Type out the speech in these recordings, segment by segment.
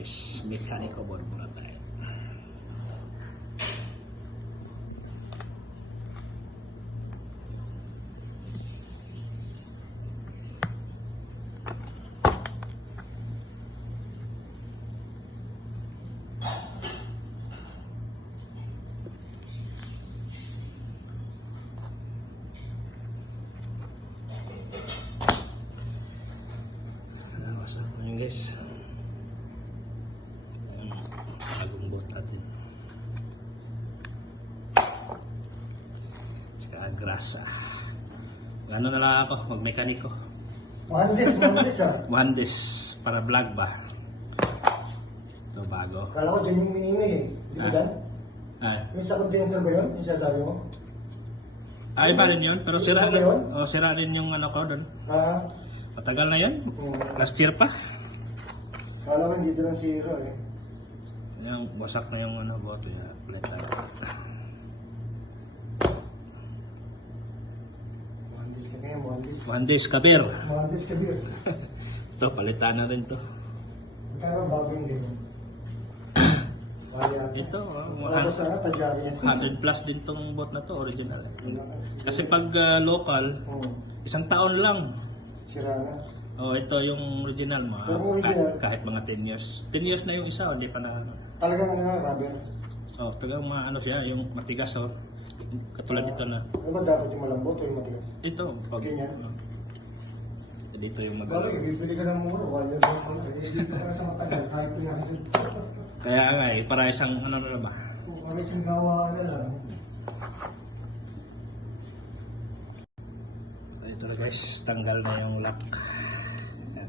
guys, mechanical board muna tayo. Wasak na yun guys. Bagong boat natin. Tsaka grasa. Ano na lang ako, mag-mekaniko. Muhandis ah. Muhandis, para vlog ba? Ito bago. Kala ko dyan yung umiingay eh. Di ba dyan? Yung sa condenser ba yun? Yung sasabi mo? Ay pa rin yun, pero sira Ano ba rin. yun? O, sira rin yung ano ko doon. Matagal na yan. Oo. Last year pa. Kala ko hindi lang zero eh. Yung wasak na yung ano boto ya. Palit tayo. Muhandis ka ngayon, muhandis. Muhandis kabir. Muhandis ka beer. Ito, palitan na rin to. Magkano bago yung ganyan? Ito, Wala ko sana, tadyari yan. 100 plus din tong bot na to, original. Kasi pag local, Oo. isang taon lang. Sira na. Oh, ito yung original mo. Pero original? Kahit mga 10 years. 10 years na yung isa, hindi pa na. Talagang rubber. Oh, talagang mga ano siya, yung matigas oh. Katulad dito na. Ano ba dapat yung malambot o yung matigas? Ito, pag Ganyan? dito yung Bakit? magalaw. Bibili ka ng mura. Wala yung mga hindi ka sa matagal. Kahit pinakit. Kaya nga eh, para isang ano na ba? Kung ano yung gawa na lang. Ito na guys, tanggal na yung lock. Yan.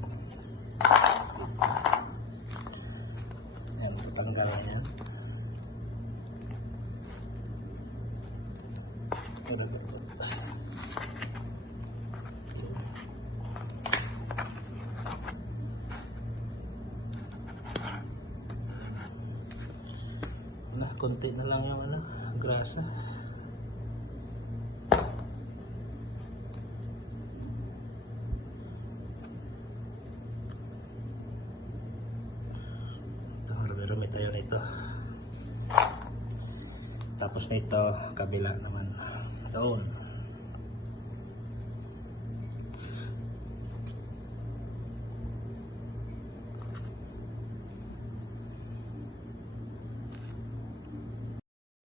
Yan, tanggal na yan. Konti na lang yung ano, grasa. Ito, rumi-rumi tayo nito. Tapos nito, kabila naman. Doon.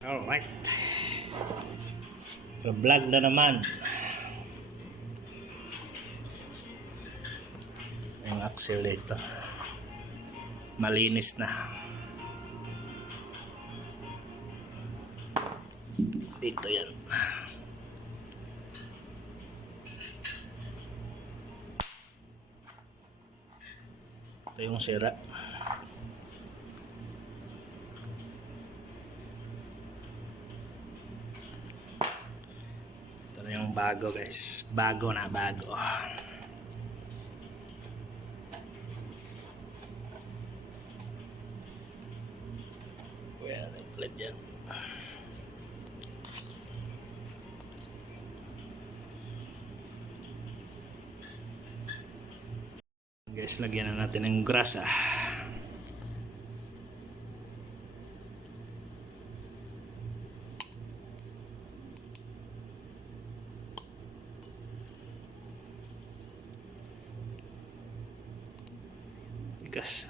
Alright. Vlog na naman. Yung axle dito. Malinis na. Dito yan. Ito yung sira. Yung bago guys, bago na bago. Well, plate yan. Guys, lagyan na natin ng grasa. Gas.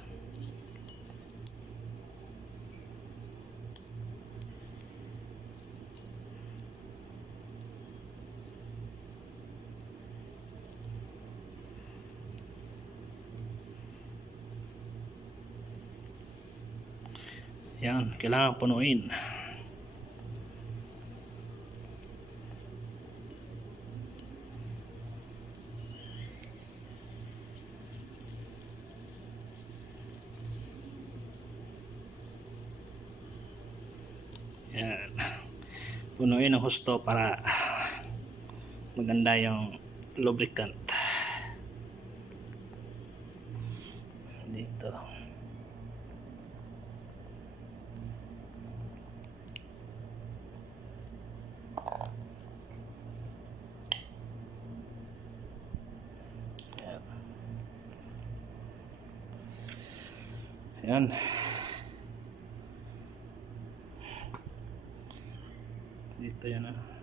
Yan, kailangan punuin. Yan. Punuin ang husto para maganda yung lubricant. Dito. Yan. Dito yan ah.